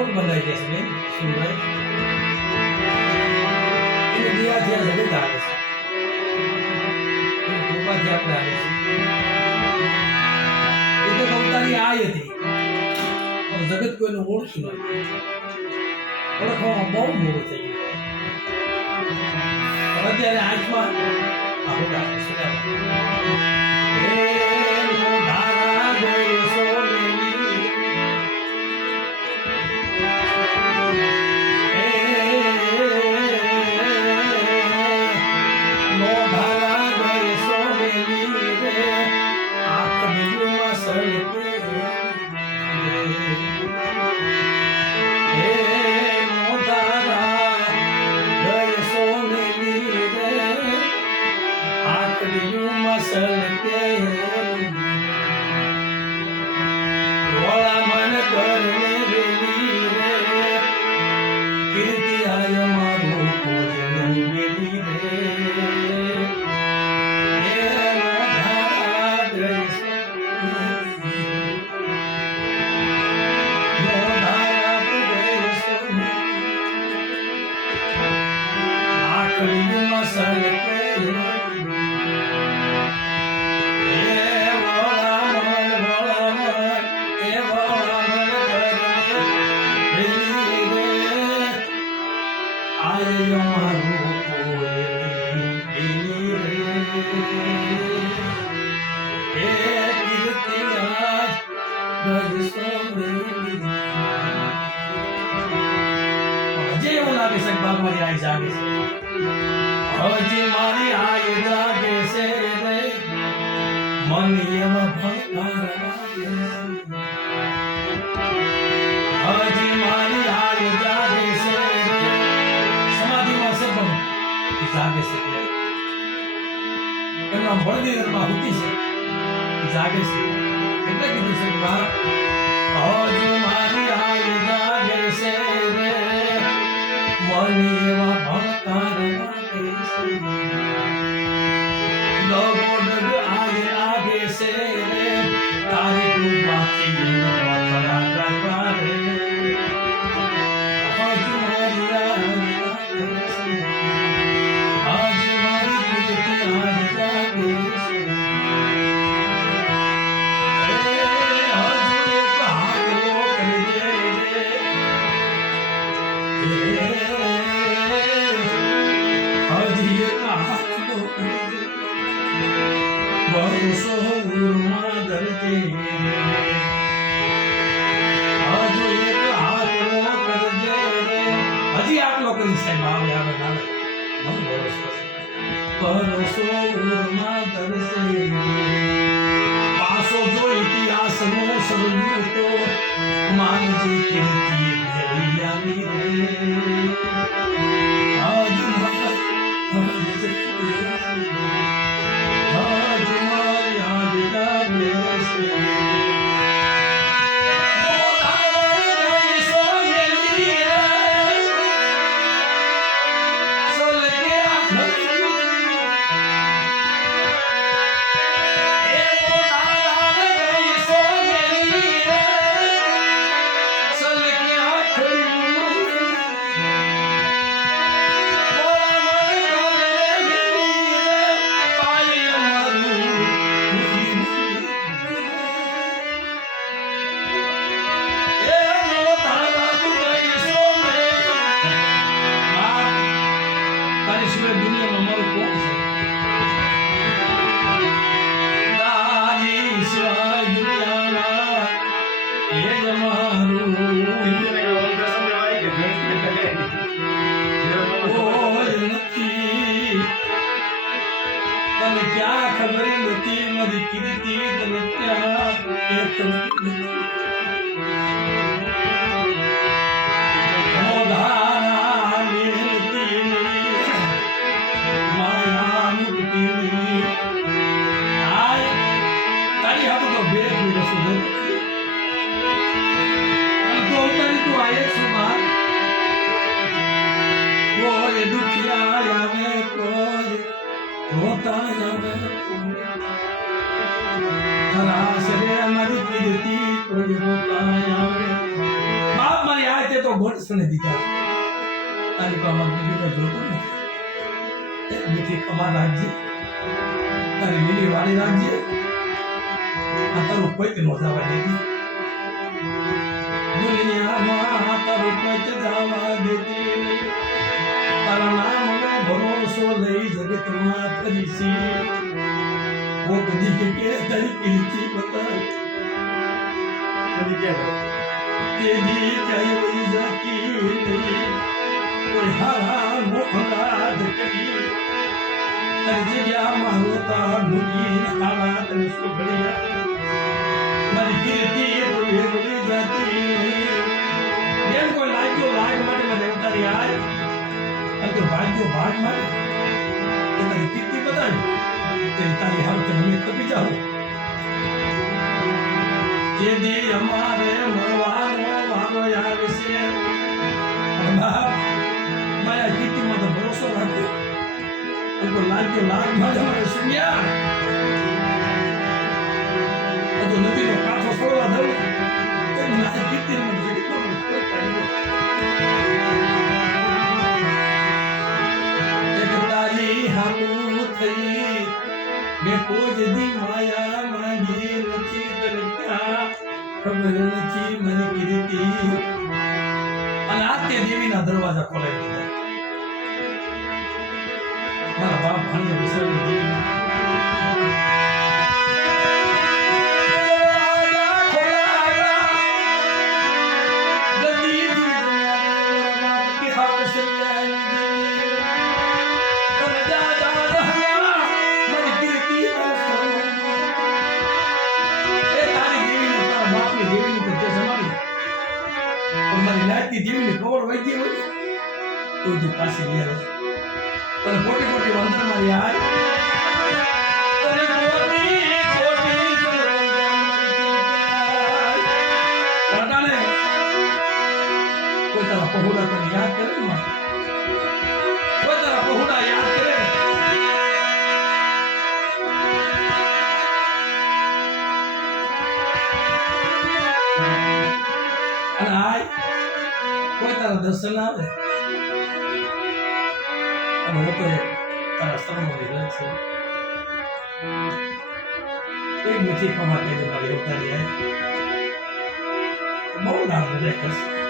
કોટ બંધાઈ જશે બેન સુનભાઈ એને દિયાથી આ જગત આવે છે એની કૃપાથી આપણે આવે છે એ તો અવતારી આય હતી જગત કોઈને ઓળખી નથી ઓળખવામાં બહુ મોડું થઈ ગયું અત્યારે આંખમાં આવું રાખે મારી આઈ જાગે છે હજી મારી આઈ જાગે છે રે મન એમાં ભંગાર હજી મારી આઈ જાગે છે સમાધિમાં છે પણ એ જાગે છે એમના ભળદીરમાં હોતી છે એ જાગે છે એટલે કીધું છે હજી મારી આઈ જાગે છે રે મનીવા ભંકાર લાગે છે લોગોડ આગે આગે છે તારી કૃપાથી માથરા કારે આજ મારી આગે છે આજ મારી કૃતિ આજ લાગે છે હજી આટલો કરી સાહેબ આવે આવે આવે મને ભરોસો છે ભરોસો ઉરમાં દરસે પાસો જો ઇતિહાસનો સર્જ્યો તો માનજી કીર્તિ ભેળી આવી રે આજ તને ક્યાં ખબર નથી મારી કીર્તિ તને ક્યાં એક મોધારા લેતી માયા મુક્તિ આય તારી હાથ તો બે મિનિટ સુધી તો તારી તું આયે સુમાર કોઈ દુખિયા આવે કોઈ રોતા જાવે તારા શરીર મારી કીર્તિ કોઈ રોતા આવે બાપ મારી આ તે તો ગોઠસને દીધા તારી પાસે બીજું કઈ જોતું નથી એક મીઠી કમા રાખજે તારી લીલી વાળી રાખજે આ તારું કોઈ નો જવા દેતી દુનિયામાં તારું કોઈ જવા દેતી નહીં તારા નામનો ભરોસો લઈ જગતમાં ફરીશી वो कदी के तारी किलती बता कदी क्या तेरी चाहे वही जाकी नहीं कोई हारा मोहरा दकरी तारी जगह मारोता नुकी आला तने सुगड़िया मारी किलती तो ये बड़ी जाती नहीं જેમ કોઈ લાગ્યો લાગ માટે મને ઉતારી આય અને તો ભાગ મારે તારી કીર્તિ બતાવી तेरी तारी हाल के नमे कभी जाओ ये दी हमारे मरवानो वालो यार से बाप माया कीर्ति मत भरोसा रखो उनको लाग मारे मारे सुनिया तो नदी नो काठो छोड़वा दो तो माया कीर्ति मत जगी तो कोई पानी एक तारी हालू थई मैं कोई दी माया मांगी નથી તને ક્યાં ખબર નથી મને કીધી અને આ તે દેવીના દરવાજા ખોલાવી દીધા મારા બાપ ભાણિયા વિસર્જન દેવીના દેવીને કવર વહી ગઈ હોય તો જે પાછી લઈ આવે તને કોટી વંદન મારી આય તને કોટી વંદન કોઈ તારા પહોળા તને યાદ કરે ને માં કોઈ તારા પહોળા યાદ કરે અને આય કોઈ તારા દર્શન આવે અને હું તો તારા શરણો લીધા છે એક મીઠી કમા કહી દે મારી અવતારી આય બહુ લાભ દેખાશે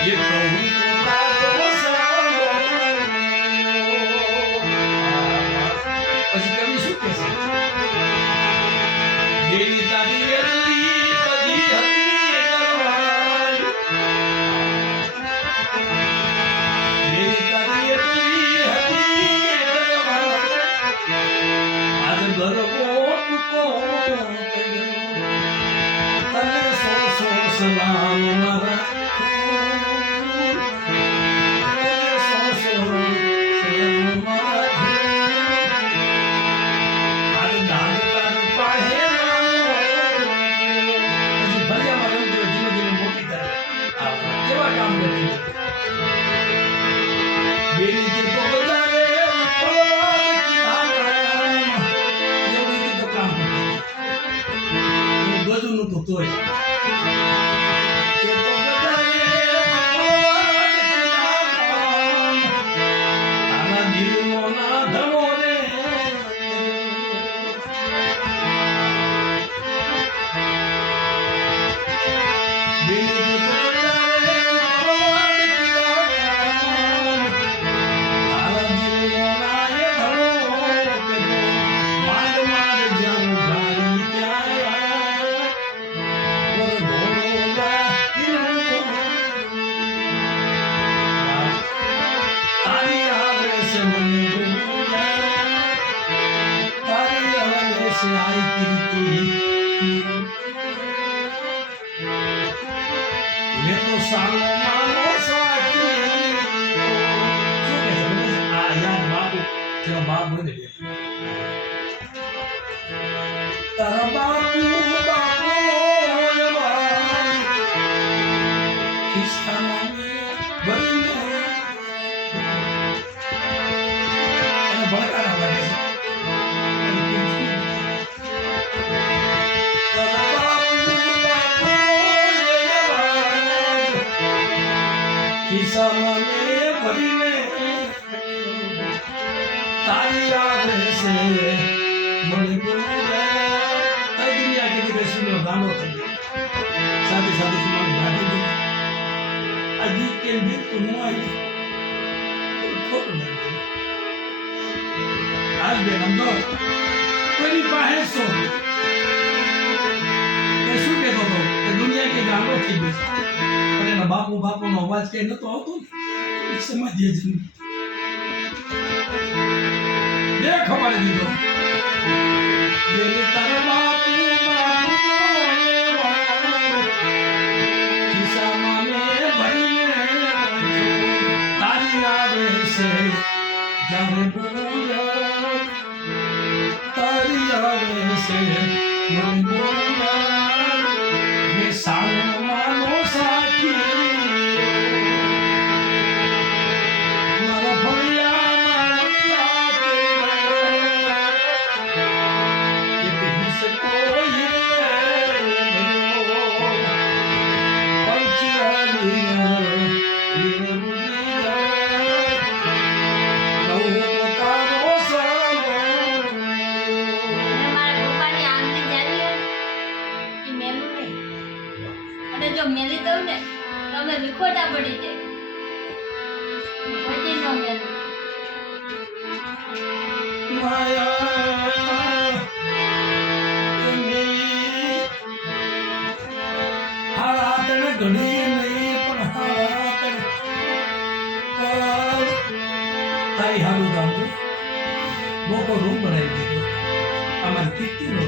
એ કહું તારો પછી કવિ શું કહે છે દેવી તારી એટલી બધી હતી કરવાય દેવી તારી એટલી હતી કરવાય આજ ગરબો ટૂંકો તને સો સલામ મારા કોઈની પાસે શું કહેતો હતો કે દુનિયા કે ગામડો થઈ ગઈ પણ એના બાપુનો અવાજ કઈ નતો આવતો ને સમાજે જ બે ખબર દીધો તારા બાપુ ખિસ્સામાં મેં ભરીને તારી આવે છે જાણે બોલા તારી આવે છે મને બોલા મેં સાંગમાનો સાથી મારા મેલી દઉં ને તો અમે વિખોટા પડી જાય ખોટી નો મેલું ઘણી નહીં પણ તારી હારું ગામતું મોકો રૂમ બનાવી દીધો અમારી કીર્તિ નો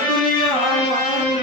દુનિયા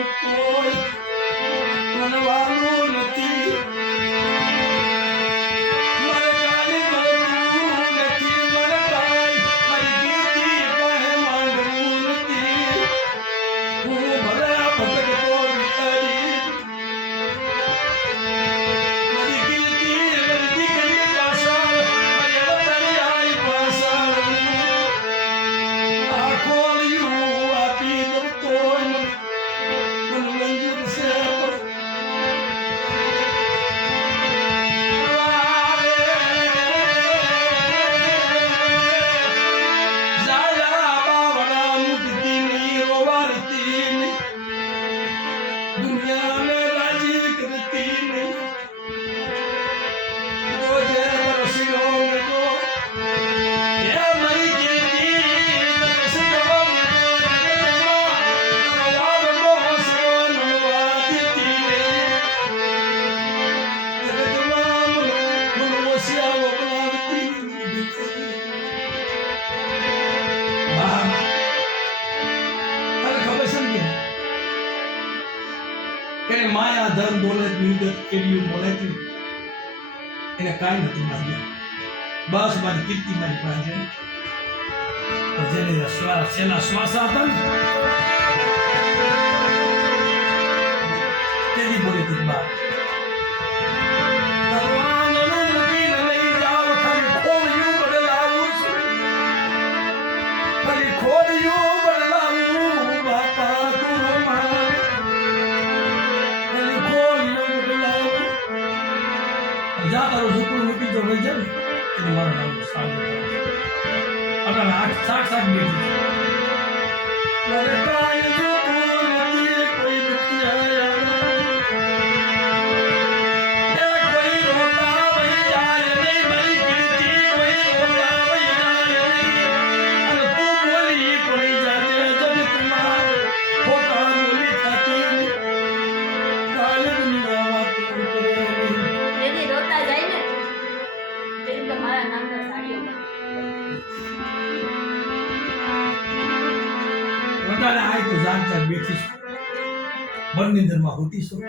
ધન દોલત મિલકત કેડિયું મોલેતી એને કાંઈ નથી માગ્યું. બસ મારી કીર્તિ મારી પાસે છે. પણ જેને છેલ્લા શ્વાસ હતા ને તેની બોલે તી બાપ જા તારો ઝૂકડું મૂકી જો લઈ જાવ એટલે મારું નામ સાંજે અને 8 બેઠી લગે કાય જો બોલતી કોઈ નથી આયા એ કોઈ રોતા વહી જાય નહીં મારી કીર્તિ કોઈ રોતા વહી જાય નહીં અને તું બોલી પડી જાતે જબ તમાર ખોટા બોલી થાકી કાલે દુનિયા વાત કરે જેથી રોતા જાય ને તેની તો મારા નામનો સાડીઓ વટાણે આય તો જાગતા બેઠી છું. મનની અંદરમાં હોતી છું